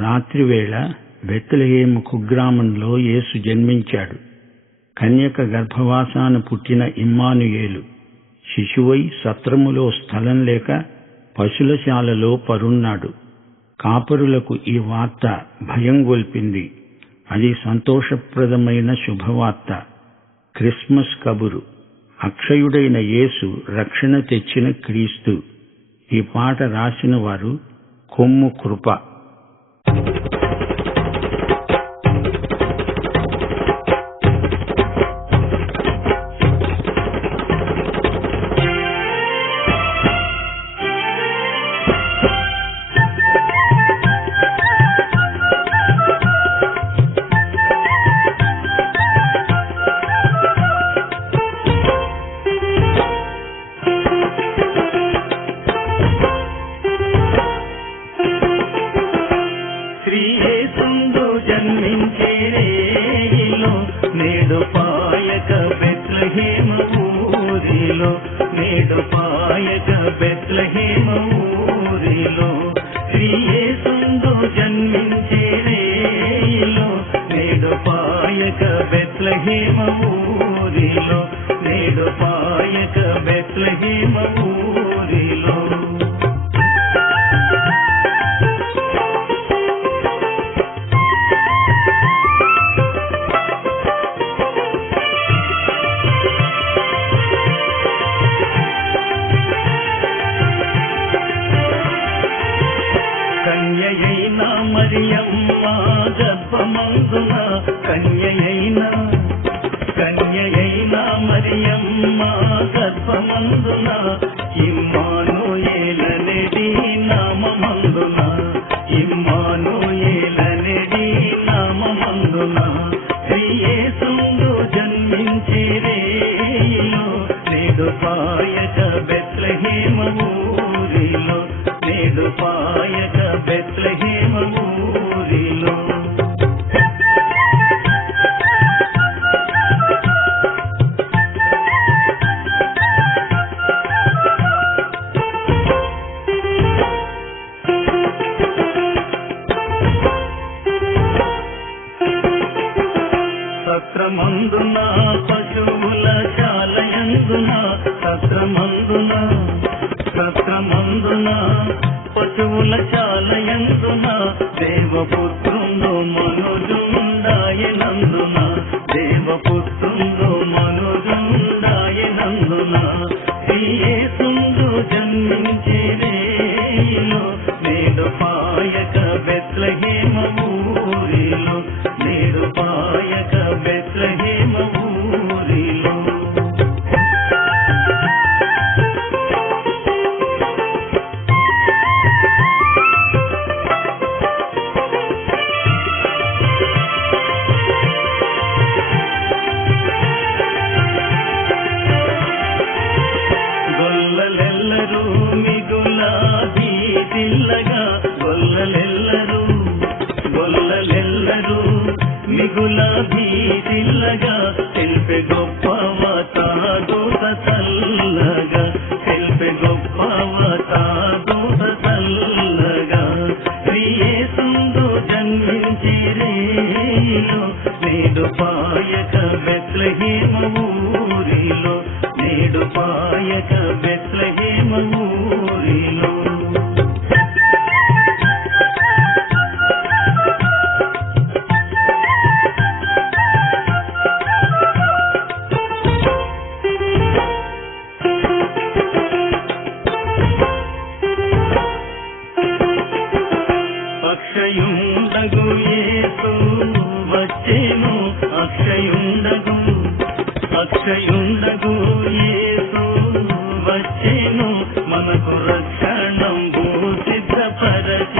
రాత్రివేళ బెత్లెహేము కుగ్రామంలో యేసు జన్మించాడు. కన్యక గర్భవాసాన పుట్టిన ఇమ్మానుయేలు శిశువై సత్రములో స్థలం లేక పశులశాలలో పరున్నాడు. కాపరులకు ఈ వార్త భయం గొల్పింది. అది సంతోషప్రదమైన శుభవార్త. క్రిస్మస్ కబురు. అక్షయుడైన యేసు రక్షణ తెచ్చిన క్రీస్తు. ఈ పాట రాసిన వారు కొమ్ము కృప. బెత్లహేమ ఊరిలో నేడు పాయక బెత్లహేమ ఊరిలో శ్రీయేసుందు జన్మించే రేలో నేడు పాయక బెత్లహేమ ఊరిలో నేడు పాయక బెత్లహేమ ఊరిలో మరియమ్మ గర్భమందున కన్యయైన కన్యయైన మరియమ్మ గర్భమందున ఇమ్మానుయేలనెడి నామమందున ఇమ్మానుయేలనెడి నామమందున. శ్రీయేసుందు జన్మించే రేయిలో నేడు పాయక బెత్లహేమ సత్రమందున పశువుల శాలయందున సత్రమందున సత్రమందున పశువుల శాలయందున దేవపుత్రుండు మనుజుండాయనందున దేవపుత్రుండు మనుజుండాయనందున శ్రీయేసుండు జన్మించే రేయిలో నేడు పాయక బెత్లహేమ అక్షయము అక్షయుండగు అక్షయుండగు ఏసు వచ్చేను మనకు రక్షణం సిద్ధపరచి.